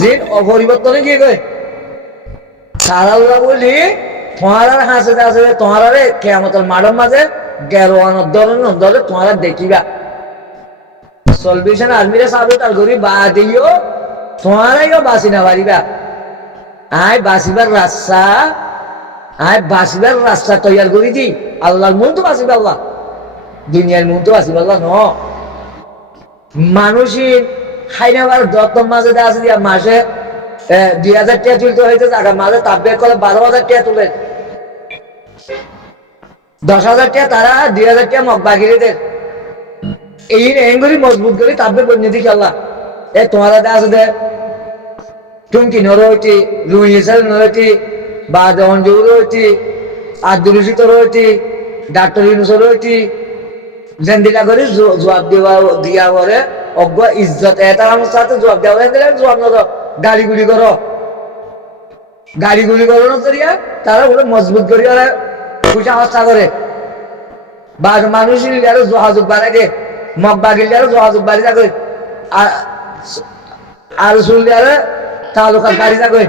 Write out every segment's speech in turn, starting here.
যে অপরিবর্তনে কি কয় সারা বলি তোমার হাসে আছে তোমার কেমতের মাঠের মাঝে গেরোয়ান ধরে তোমার দেখিবা সলভেশন আর্মিরে সাবতাল করি বা দিও তোমারাইও বাঁচি না পারিবা বাঁচিবার রাস্তা তৈয়ার করি দি আল্লাহর মন তো বাঁচিবা আল্লাহ দুনিয়ার মন তো বাঁচিবা আল্লাহ ন মানুষই খাইনাবার যত্ন মাঝে আছে দিয়া মাসে 2000 টাকা তুলতে হয়েছে টাকা মাঝে তাপবে করে 12,000 টাকা তুলে 10,000 টাকা তারা 2,000 টাকা মগ বাকিরিদের এই এঙ্গুলি মজবুত করি তাপবে বন্য দিকে আল্লাহ তোমার আছে দে টুমকি নরহতি রুইসেল নরহতি বা অঞ্জু রয়েছি আব্দুলুসিত রয়েছি ডাক্তার ইউনুস রয়েছি জেন্দিলা করে জবাব দিয়া করে অজ্ঞ ইজ্জত এটা আমার সাথে জবাব দেওয়া জবাব না গাড়ি গুলি করো না করিয়া তারা ওরা মজবুত করি ওরা পয়সা হস্তা করে বা মানুষ আরো যোগাযোগ বাড়াই দে মগ বাগিলে আরো যোগাযোগ বাড়ি থাকে আর শুনলে আরো তালুকাত বাড়ি থাকে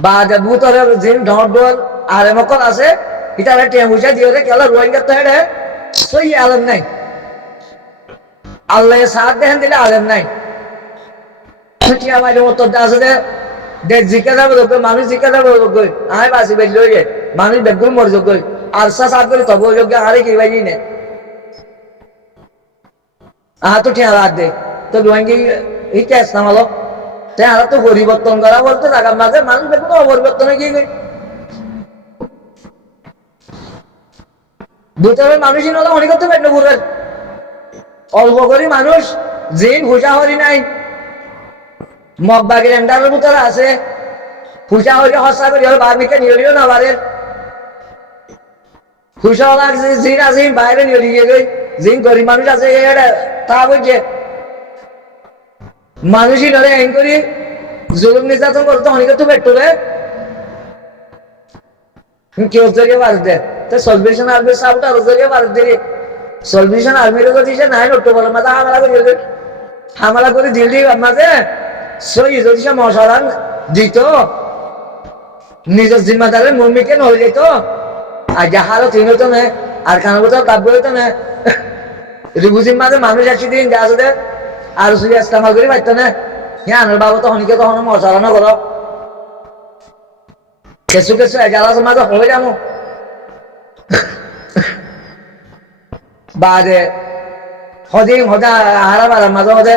বা বুতরে যে ঢল আর এমকল আছে এটা টেমুসা দিয়ে কেলা রোহিঙ্গা তো হেডে সই আলেম নাই আল্লাহ সাথ দেখেন দিলে আলেম নাই আমার উত্তর আছে দেখ জিজ্ঞা যাবে মানুষ জিজ্ঞা যাবে আমি বাঁচি বের লইয়ে মানুষ বেগুন মর যোগ্য আর সাত করে তবে যোগ্য আরে কি বাজি নে তো ঠিক রাত দে তো রোহিঙ্গি এই কেস নামালো তারা তো পরিবর্তন করা বলতে টাকার মাঝে মানুষ দেখুন অপরিবর্তনে কি ভিতরে মানুষই নলে অনেক করতে পারেন পুরো অল্প করি মানুষ জিন হুসা হরি নাই মগবাগের এন্ডারের ভিতরে আছে হুসা হরি হসা করি বার্মিকে নিয়লিও না পারে হুসা লাগছে জিন আছে বাইরে নিয়ে গিয়ে গই জিন গরিব মানুষ আছে তা বলছে মানুষই নলে এন করি জুলুম নির্যাতন করতে অনেক তো পেট্রোলে কেউ জড়িয়ে ভারত দেয় তো সলভেশন আর্মির সাবটা আরো জড়িয়ে ভারত দিয়ে সলভেশন আর্মির দিছে নাই নট্টো বলে মাথা হামলা করে দিল্লি মাঝে সই যদি সে মশালান দিত নিজের জিম্মাদারের মম্মিকে নয় যেত আর যাহারও তিন হতো না আর খানাবো কাব্য হতো না রিবুজির মাঝে মানুষ একশো দিন যা আছে আর শুধু ইস্তেমাল করে পারতো না হ্যাঁ আনার বাবা তো অনেকে তখন মশালানো করো কেসু এগারো মাঝে হয়ে যাবো বাদে হদিন হদা হারা মারার মাঝে হদে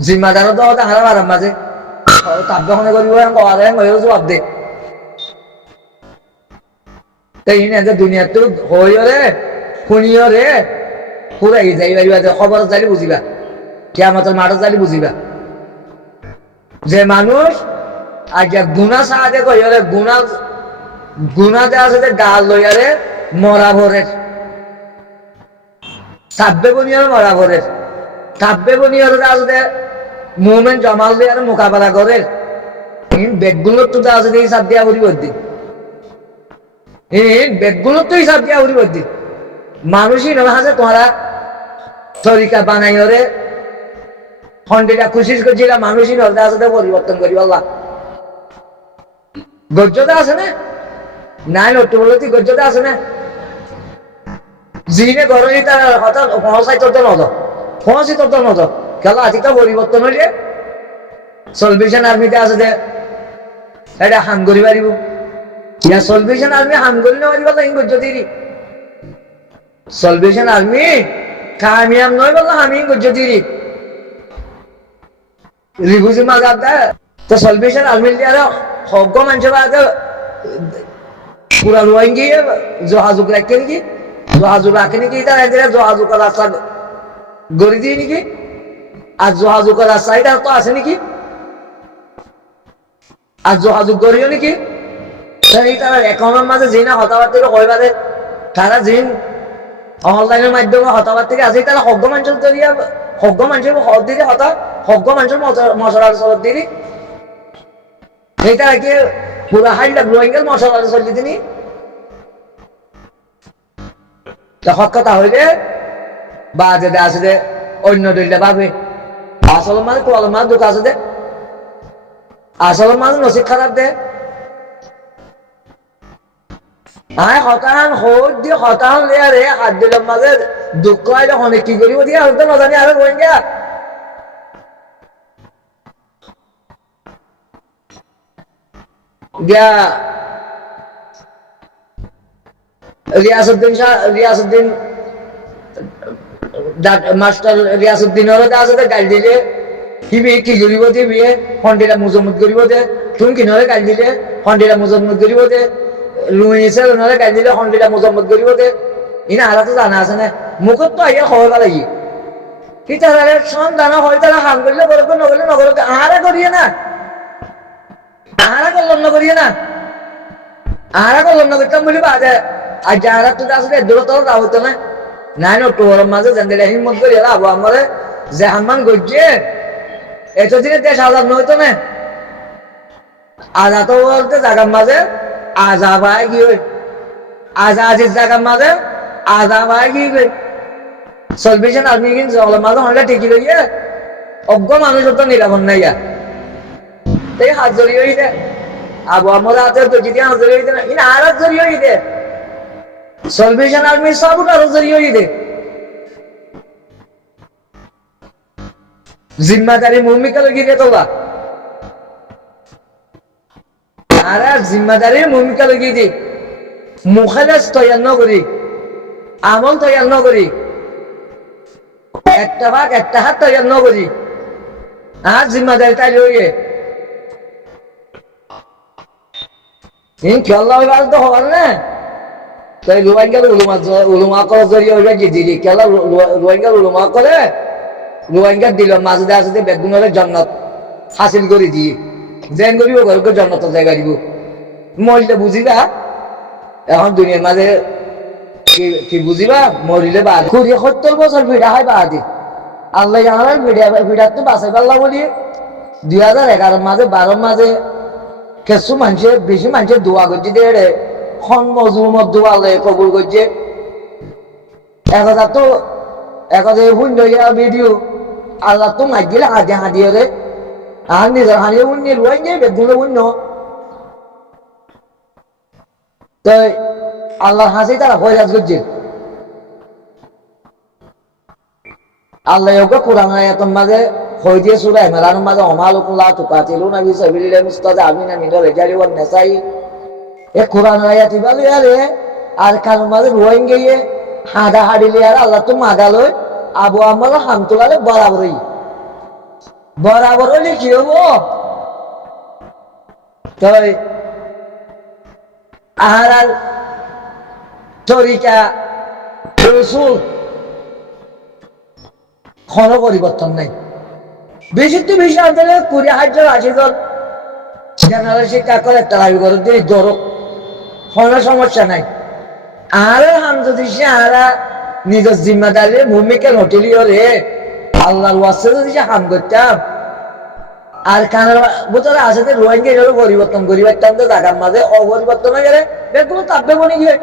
জিম্মাদারও তো হদা হারা মারার মাঝে তাপ যখন করিব জবাব দে তাই দুনিয়ার তো হইও রে শুনিও রে পুরাই যাই পারিবা খবর জালি বুঝিবা কিয়ামতের মাঠে জালি বুঝিবা যে মানুষ আগে গুণা সাহায্য কইরে গুণাতে আছে যে গাল লইয়ারে মরা ভরের সাব্বে বনিয়ার মরা ভরের সাব্বে বনিয়ার আছে মুভমেন্ট জমাল দিয়ে মোকাবেলা করে বেগগুলোর তো আছে হিসাব দিয়া উড়ি বদ্দি বেগগুলোর তো হিসাব দিয়া উড়ি বদ্দি মানুষই নয় আছে তোমরা তরিকা বানাই ওরে খন্ডিটা খুশি করছিল মানুষই নয় আছে পরিবর্তন করি আল্লাহ গজ্জতা আছে না নাই নট্টু বলে তুই গজ্জতা আছে না জিনে গরমি তার হঠাৎ পৌঁছাই তোর নদ পৌঁছি তোর নদ খেলা আজকে পরিবর্তন হইলে সলভেশন আর্মিতে আছে যে এটা হাম করি পারিব ইয়া সলভেশন আর্মি হাম করি না পারিব তাই গজ্জতিরি সলভেশন আর্মি কামিয়াম নয় বললো আমি গজ্জতিরি রিভুজি মাজাব দেয় তো সলভেশন আর্মি দিয়ে হজ্ঞ মানুষের আছে পুরা রোহিঙ্গি যোগাযোগ রাখে নাকি যোগাযোগ রাখে নাকি তারা যোগাযোগের রাস্তা গড়ি দিয়ে নাকি আর যোগাযোগের রাস্তা এটা তো আছে নাকি আর যোগাযোগ করিও নাকি তারা একাউন্টের মাঝে যে না হতাবার্তা কইবারে তারা যে অনলাইনের মাধ্যমে হতাবার্তা আছে তারা হজ্ঞ মানুষের জরিয়া হজ্ঞ মানুষের হদ দিলে হজ্ঞ মানুষের মশলার চলত দিলি এইটা কি পুরা হাইলা রোহিঙ্গার মশলার চলি তিনি হক কথা হইলে বা যেটা আছে অন্য দলিলে ভাবে আসল মানে কোয়াল মানে দুঃখ আছে দে আসল মানে নসিব খারাপ দে আয় হতান হত দিয়ে হতান লিয়া রে হাত দিলাম মাঝে দুঃখ আইলে অনেক কি করিব দিয়ে হতে না জানি আরো রোহিঙ্গা গিয়া রিয়াসউদ্দিন মাস্টার রিয়াসউদ্দিনের আছে গাল দিলে কি করিব দিবি ফন্ডিরা মুজম্মত করিব দে তুমি কিনরে গাল দিলে ফন্ডিরা মুজম্মত করিব দে লুইছে ওনারে গাল দিলে ফন্ডিরা মুজম্মত করিব দে ইনা আলা তো জানা আছে না মুখত তো আইয়া খবর লাগি কি তারা সন্তান হয় তারা হাম করলে করব নগরলে নগরলে আহারা করিয়ে না আহারা করলাম না করিয়ে না আহারা করলাম না করতাম বলি বাজে আর যারা তো আসলে দূরতর রাহতো না নাই না তোর মাঝে জানলে হিম্মত করি আবু আমারে যে হাম্মান গজ্জে এতদিনে দেশ আজাদ নইতো না আজাদ বলতে জায়গার মাঝে আজাব আয় কি হই আজাদের জায়গার মাঝে আজাব আয় কি হই সলভেশন আর্মি কিন্তু মাঝে হলে ঠিকই রইয়ে অজ্ঞ মানুষ তো নিরাপদ নাই তাই হাত জড়িয়ে হই দে আবু আমার হাতে তো যদি হাত জড়িয়ে হইতে না ইনা আর হাত জড়িয়ে হই দে সলভেশন আর্মি সব আরো জড়িয়ে হই দে জিম্মাদারি ভূমিকা লগিয়ে দে তোলা আর জিম্মাদারির ভূমিকা লগিয়ে দি মুখালেস তৈয়ার ন করি আমল তৈয়ার ন করি একটা ভাগ একটা হাত তৈয়ার ন করি আর জিম্মাদারি তাই লইয়ে খেলা হইবার তো হবার না তাই রোহিঙ্গার উলুমা করার জড়িয়ে হইবা কি দিলি খেলা রোহিঙ্গার উলুমা করে রোহিঙ্গা দিল মাঝে আসতে বেগুনের জন্নত হাসিল করে দিয়ে জেন করিব ঘরকে জন্নত জায়গা দিব মরিলে বুঝিবা এখন দুনিয়ার মাঝে কি বুঝিবা মরিলে বাদ 70 বছর ভিড়া হয় বাদি আল্লাহ জানার ভিড়ার তো বাঁচাই পারলা বলি 2011 মাঝে 12 মাঝে কিছু মানুষের বেশি মানুষের দোয়া করছে দে খন মজলুমত দোয়া লয়ে কবুল করছে 1000 তো 1000 ভুল হইয়া ভিডিও আল্লাহ তো মাইগিলে হাদিয়ে রে আর নিজের হারিয়ে উন্নি রুয়াই যাই বেগুলো উন্ন তো আল্লাহ হাসি তারা ফয়রাজ করছে আল্লাহ ওকে কোরআন আয়াতের মাঝে হই দিয়ে সূরা ইমরানের মাঝে ওমালুকুম লা তুকাতিলুনা ফি সাবিলিল্লাহি মুস্তাদআফিনা মিনাল রিজালি ওয়ান নিসাই এ কোরআন আয়াত ইবালে আরে আর কারণ মাঝে রোহিঙ্গা গিয়ে হাদা হাডিলে আর আল্লাহ তো মাগালো আবু আমল হামতুলালে বরাবর হলে কি হবো তাই আহার তরিকা রসুল কোনো পরিবর্তন নাই বেশি তো বেশি আনতে 20,000 জন জেনারেল শিক্ষা করে তারাবি করে দিয়ে ধরো কোনো সমস্যা নাই আর হাম যদি সে আরা নিজের জিম্মাদারির ভূমিকা নটিলিও রে আল্লাহর ওয়াসে যদি সে হাম করতাম আর কানার বোতলে আছে যে রোহিঙ্গা এগুলো পরিবর্তন করি পারতাম তো জায়গার মাঝে অপরিবর্তন হয়ে গেলে বেগুলো তাপবে বনে গিয়ে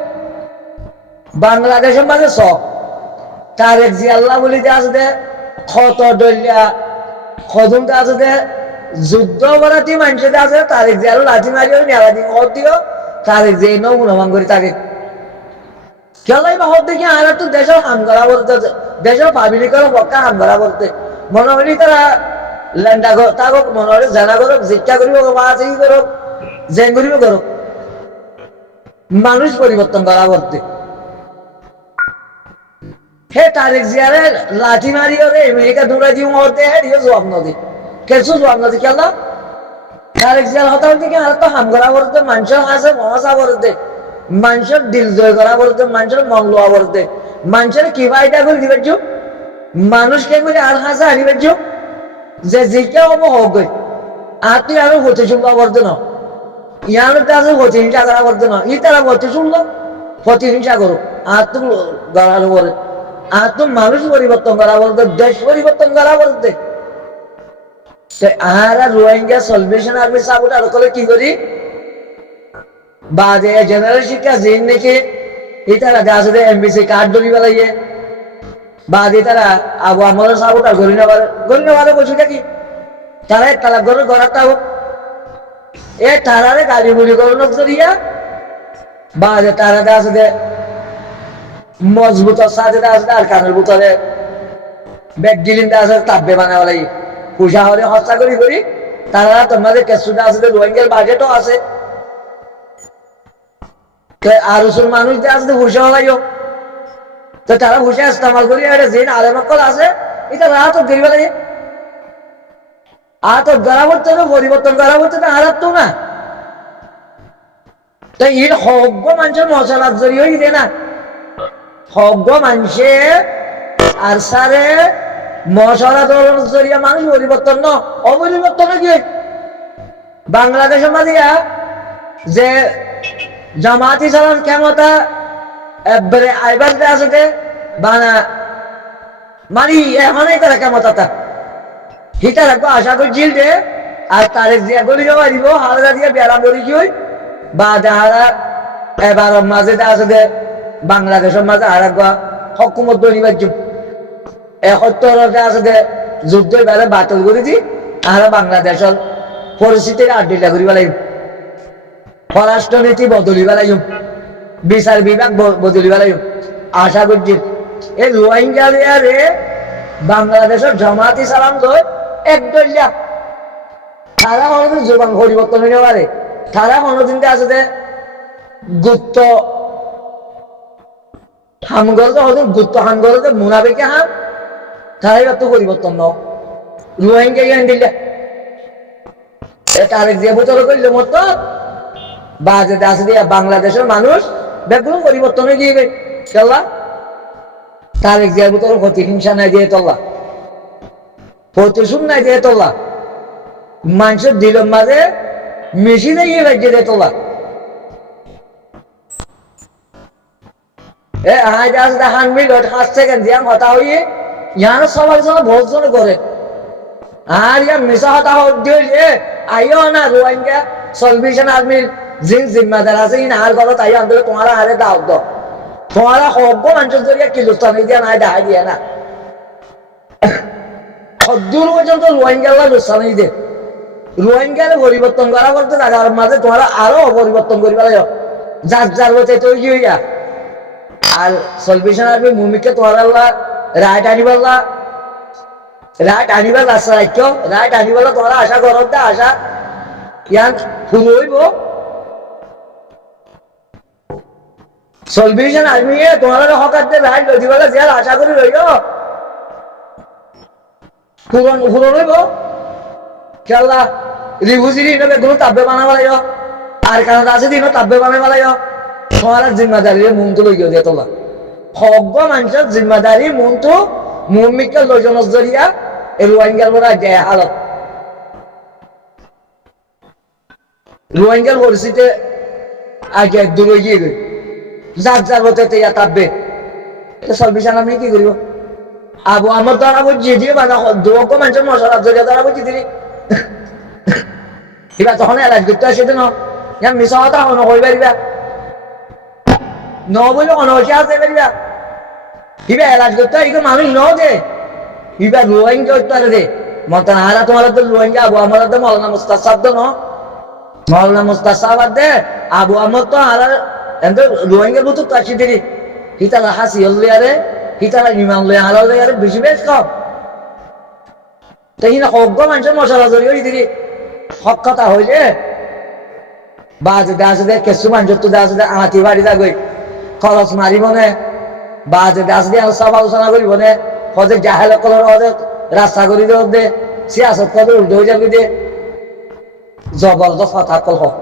বাংলাদেশের মাঝে তারেক জি আল্লাহ বলি যে আছে দে ক্ষত ডলিয়া খদমটা আছে দে যুদ্ধ অপরাধী মানুষের আছে তারেক জি আল্লাহ লাঠি মারিও নেলাদি হত দিও তারেক যে নমুনমান করি তাকে খেলাই বা হত দেখি আর তো দেশের হাম করা বলতে দেশের পাবলিকের পক্ষে হাম করা বলতে মনে হলি তারা লেন্ডা তাকক মনে হলে জানা করুক শিক্ষা করিব বাঁচি করুক জেন করিব করুক মানুষ পরিবর্তন করা বলতে হে তারেক জিয়ারে লাঠি মারিও রে আমেরিকা দৌড়া দিও হতে হে দিও জবাব নদী কিছু জবাব নদী খেলা তারেক জিয়ার হতা হতে কি আর তো হাম করা বলতে মানুষের হাসে মহাসা বলতে মানুষের দিল জয় করা বলতে মানুষের মন লোয়া বলতে মানুষের কি ফায়দা করে দিবে মানুষকে করে আর হাসা হারিবে যে জিজ্ঞা হবো হোক আর তুই আরো হতে শুনবা বলতে না ইয়ার আছে প্রতিহিংসা করা বলতে না ই তারা হতে শুনলো প্রতিহিংসা করো আর তো গড়ার উপরে আর তো মানুষ পরিবর্তন করা বলতে দেশ পরিবর্তন করা বলতে আর রোহিঙ্গা সলভেশন আর্মি সাপোর্ট আর করে কি করি বাদে জেনারেল শিক্ষা জিন নাকি এই তারা আসলে এমবিসি কার্ড ধরি বেলাইয়ে বাদে তারা আবু আমলের সাবুটা গরি নেবার বসে থাকি তারা তালাক ঘরের ঘরাটাও এ তারারে গাড়ি মুড়ি করুন করিয়া বাদে তারা আছে যে মজবুত সাথে আছে আর কানের ভিতরে ব্যাগ গিলিন্দা আছে তাব্বে বানাবার লাগে পূজা হলে হস্তা করি তারা তোমাদের কেসুটা আছে রোহিঙ্গার বাজেটও আছে আর ওসুর মানুষ যে আছে পূজা হলাইও তো তারা পূজা ইস্তেমাল করি এটা যে আলেমকল আছে এটা রাত গরিব লাগে আর তো গড়া করতে না পরিবর্তন করা করতে না আর তো না তো এর হব্য মানুষের মশলার জড়িয়ে দে না হব্য মানুষে আর সারে মশলা দলের জড়িয়ে মানুষ পরিবর্তন ন অপরিবর্তন কি বাংলাদেশের মাঝিয়া যে জামাতি সালাম ক্ষমতা একবারে আইবার আছে বানা মানি এখনই তারা ক্ষমতাটা হিটা রাখবো আশা করি জিল দে আর তারেক দিয়া গলি জমা দিব হালদা দিয়ে বেড়াম ধরি কি হই বা যাহারা এবার মাঝে আছে দে বাংলাদেশের মাঝে আর একবার হকুমত দনিবার্য একত্তর আছে দে যুদ্ধের বেড়ে বাতিল করে দি আর বাংলাদেশের পরিস্থিতির আড্ডিটা করিবা লাগিব পররাষ্ট্রনীতি বদলিবা লাগিব বিচার বিভাগ বদলিবা লাগিব আশা করছি এই রোহিঙ্গা রে বাংলাদেশের জামাতি সালাম গই একদলিয়া তারা কোনোদিন জোবান পরিবর্তন হইতে পারে তারা কোনোদিন আছে যে গুপ্ত হামগল গুপ্ত হামগল মুনাফিকে হাম তারাই তো পরিবর্তন ন রোহিঙ্গা জ্ঞান দিলে তারেক যে বছর করলে মতো বাজে আছে দিয়া বাংলাদেশের মানুষ বেগুন পরিবর্তন হয়ে দিয়ে খেলা তারেক যে বছর প্রতিহিংসা নাই দিয়ে তোলা প্রতিশোধ নাই দিয়ে তোলা মানুষের দিলের মাঝে মেশিনে গিয়ে লাগিয়ে দিয়ে তোলা আজ আসতে 1 মিনিট 5 সেকেন্ড দিয়ে কথা হইয়ে ইয়ার সবার জন্য ভোজন করে আর ইয়া মিশা হতা দিয়ে আইও না রোহিঙ্গা সলভেশন আর্মির জিন জিম্মাদার আছে ইন আর করো তাই আন্দোলন তোমারা হারে দাও তো তোমারা হব্য মানুষের জন্য কিলুস্তানি দিয়া নাই দেখা দিয়ে না দূর পর্যন্ত রোহিঙ্গারা লুস্তানি দে রোহিঙ্গারে পরিবর্তন করা বলতে তার মাঝে তোমরা আরো পরিবর্তন করিবা যার যার বলতে তো কি হইয়া আর সলভেশন আর্মি মুমিকে তোমরা রাইট আনিবাল্লা রাইট আনিবার রাস্তা রাখছো রাইট আনিবাল্লা তোমরা আশা করো দা আশা ইয়ান শুরু হইব সলভেশন আর্মি তোমরা হকারতে রাইট লইবালা যে আশা করি রইল পূরণ হইব খেলা রিভুজিরি নেবে কোনো তাব্বে বানাবা লাগিব আর কারণ আছে দিন তাব্বে বানাবা লাগিব তোমার জিম্মাদারি মনটো লই গিয়ে দিয়ে তোলা সব্য মানুষের জিম্মাদারি মনটো মুমিকে লজনস জরিয়া এই রোহিঙ্গার বড় যায় হালত রোহিঙ্গার পরিস্থিতি আগে দূরে গিয়ে গই যার যার হতে ইয়া তাব্বে সলভেশন আমি কি করিব আবু আমার দ্বারা বুঝিয়ে দিয়ে বানা দুঃখ মানুষের মশলা জরিয়া দ্বারা বুঝিয়ে দিলি এবার তখন এলাজ করতে আসে তো না মিশা কথা অন হয়ে পারিবা ন বলে অনহসে আসতে পারিবা এবার এলাজ করতে এগুলো মানুষ ন দে এবার রোহিঙ্গা করতে পারে দে মতান হারা তোমার তো রোহিঙ্গা আবু আমার তো মৌলানা মুস্তাসাব তো ন মৌলানা মুস্তাসাব দে আবু আমার তো হারা রোহিঙ্গার মতো তো আসি দিলি হিতারা হাসি হল আরে হিতারা ইমান লয়ে হারা লয়ে আরে বেশি বেশ কম তাই না অজ্ঞ মানুষের মশলা জড়িয়ে দিলি হক কথা হইলে বা যদি আসে কেঁচু মানুষ তো আসে আঁতি বাড়ি যাগই খরচ মারিব নে বা যদি আসে সব আলোচনা করিব নে হজে জাহেল কলর হজে রাস্তা করি দে সে আসত কত উল্টো হয়ে যাবি দে জবরদস্ত কথা কল হোক